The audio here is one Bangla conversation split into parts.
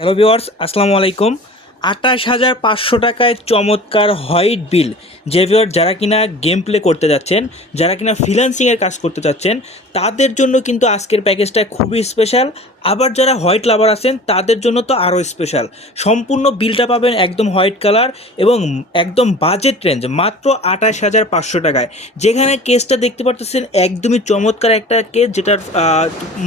হ্যালো ভিউয়ার্স, আসসালামু আলাইকুম। ২৮,৫০০ টাকায় চমৎকার হোয়াইট বিল যে ভিউয়ার যারা কিনা গেম প্লে করতে যাচ্ছেন, যারা কিনা ফ্রিল্যান্সিংয়ের কাজ করতে চাচ্ছেন, তাদের জন্য কিন্তু আজকের প্যাকেজটা খুবই স্পেশাল। আবার যারা হোয়াইট লাভার আছেন তাদের জন্য তো আরও স্পেশাল। সম্পূর্ণ বিলটা পাবেন একদম হোয়াইট কালার এবং একদম বাজেট রেঞ্জ মাত্র ২৮,৫০০ টাকায়। যেখানে কেসটা দেখতে পারতেছেন একদমই চমৎকার একটা কেস, যেটার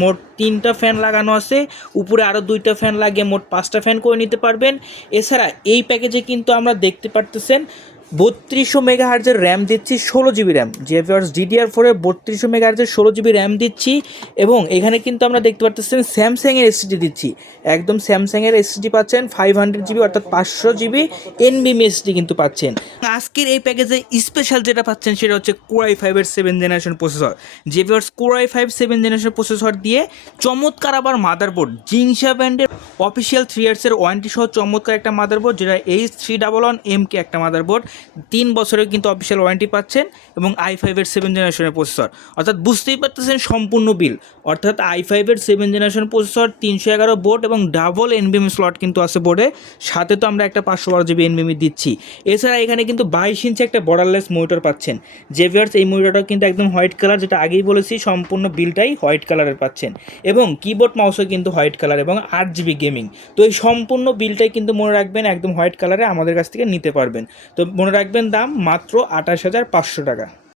মোট ৩টা ফ্যান লাগানো আছে, উপরে আরও 2টা ফ্যান লাগিয়ে মোট 5টা ফ্যান করে নিতে পারবেন। এছাড়া এই প্যাকেজে কিন্তু আমরা দেখতে পারতেছেন ৩২০০ মেগাহার্জের র্যাম দিচ্ছি, 16 জিবি র্যাম, জেভিয়ার্স DDR4-এর 3200 মেগাহার্জের 16 জিবি র্যাম দিচ্ছি। এবং এখানে কিন্তু আমরা দেখতে পারতেছেন স্যামসাংয়ের এসএসডি দিচ্ছি, একদম স্যামসাংয়ের এসএসডি পাচ্ছেন 500 জিবি, অর্থাৎ 500 জিবি এনবিএম এসএসডি কিন্তু পাচ্ছেন। আজকের এই প্যাকেজে স্পেশাল যেটা পাচ্ছেন সেটা হচ্ছে Core i5-এর 7th generation processor. Xavier's Core i5 7th generation processor দিয়ে চমৎকার আবার মাদারবোর্ড, জিনশা ব্র্যান্ডের অফিসিয়াল 3 ইয়ার্সের ওয়ারেন্টি সহ চমৎকার একটা মাদারবোর্ড, যেটা H311MK একটা মাদারবোর্ড, 3 বছরের কিন্তু অফিসিয়াল ওয়ারেন্টি পাচ্ছেন। এবং i5-এর 7th জেনারেশনের প্রসেসর, অর্থাৎ বুঝতেই পারতেছেন সম্পূর্ণ বিল। অর্থাৎ i5-এর 7th জেনারেশন প্রসেসর, 311 বোর্ড এবং ডাবল এনবিএম স্লট কিন্তু আছে বোর্ডে, সাথে তো আমরা একটা 512 জিবি এনবিএম দিচ্ছি। এছাড়া এখানে কিন্তু 22 ইঞ্চি একটা বর্ডারলেস মনিটর পাচ্ছেন। জেভিয়ার্স এই মনিটরটা কিন্তু একদম হোয়াইট কালার, যেটা আগেই বলেছি সম্পূর্ণ বিলটাই হোয়াইট কালারের পাচ্ছেন। এবং কিবোর্ড মাউসও কিন্তু হোয়াইট কালার এবং 8 জিবি গেমিং। তো এই সম্পূর্ণ বিলটাই কিন্তু মনে রাখবেন একদম হোয়াইট কালারে আমাদের কাছ থেকে নিতে পারবেন। তো মনে রাখবেন দাম মাত্র ২৮,৫০০ টাকা।